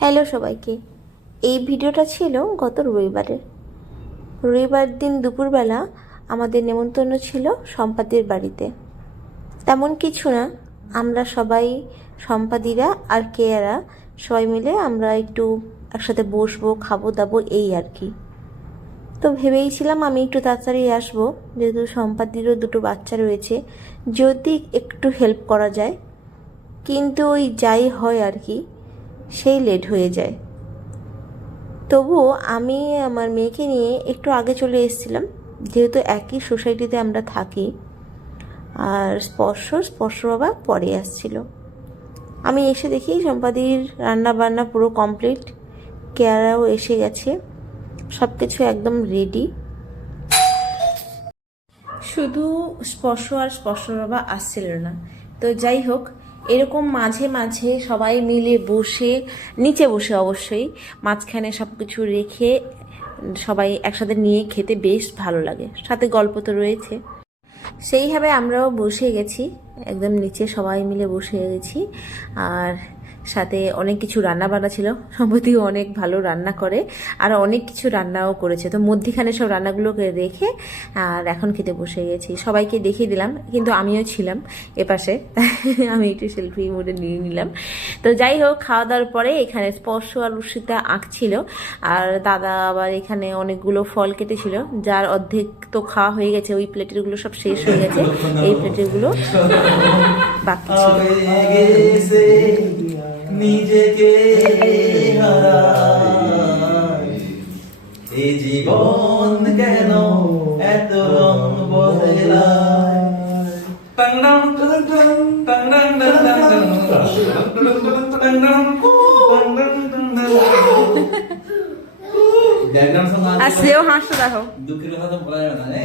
Hello সবাইকে। এই ভিডিওটা ছিল গত রবিবার দিন দুপুরবেলা আমাদের নেমন্তন্ন ছিল সম্পাদির বাড়িতে। তেমন কিছু না, আমরা সবাই সম্পাদিরা আর কেয়ারা সবাই মিলে আমরা একটু একসাথে বসবো, খাবো দাবো, এই আর কি। তো ভেবেইছিলাম আমি একটু তাড়াতাড়ি আসবো, যেহেতু সম্পাদিরও দুটো বাচ্চা রয়েছে, যদি একটু হেল্প করা যায়। কিন্তু ওই যাই হয় আর কি, সেই লেট হয়ে যায়। তবুও আমি আমার মেয়েকে নিয়ে একটু আগে চলে এসেছিলাম, যেহেতু একই সোসাইটিতে আমরা থাকি। আর স্পর্শ বাবা পরে আসছিল। আমি এসে দেখি সম্পাদির রান্না বান্না পুরো কমপ্লিট, কেয়ারাও এসে গেছে, সব কিছু একদম রেডি। শুধু স্পর্শ বাবা আসছিল না। তো যাই হোক, এরকম মাঝে মাঝে সবাই মিলে বসে, নিচে বসে অবশ্যই, মাঝখানে সব কিছু রেখে সবাই একসাথে নিয়ে খেতে বেশ ভালো লাগে, সাথে গল্প তো রয়েছে। সেইভাবে আমরাও বসে গেছি, একদম নিচে সবাই মিলে বসে গেছি। আর সাথে অনেক কিছু রান্না বান্না ছিল, সম্প্রতিও অনেক ভালো রান্না করে, আর অনেক কিছু রান্নাও করেছে। তো মধ্যিখানে সব রান্নাগুলোকে রেখে আর এখন খেতে বসে গেছি। সবাইকে দেখিয়ে দিলাম, কিন্তু আমিও ছিলাম এপাশে, আমি একটু সেলফি মোডে নিয়ে নিলাম। তো যাই হোক, খাওয়া দাওয়ার পরে এখানে স্পর্শ আর রুশিতা আঁকছিল, আর দাদা আবার এখানে অনেকগুলো ফল কেটেছিল, যার অর্ধেক তো খাওয়া হয়ে গেছে, ওই প্লেটেরগুলো সব শেষ হয়ে গেছে, এই প্লেটেরগুলো বাকি ছিল। নিজেকে এই জীবন কেন এত রং বদলায়। আর সেও হাসতে দেখো। দুঃখের কথা বলা যাবে না।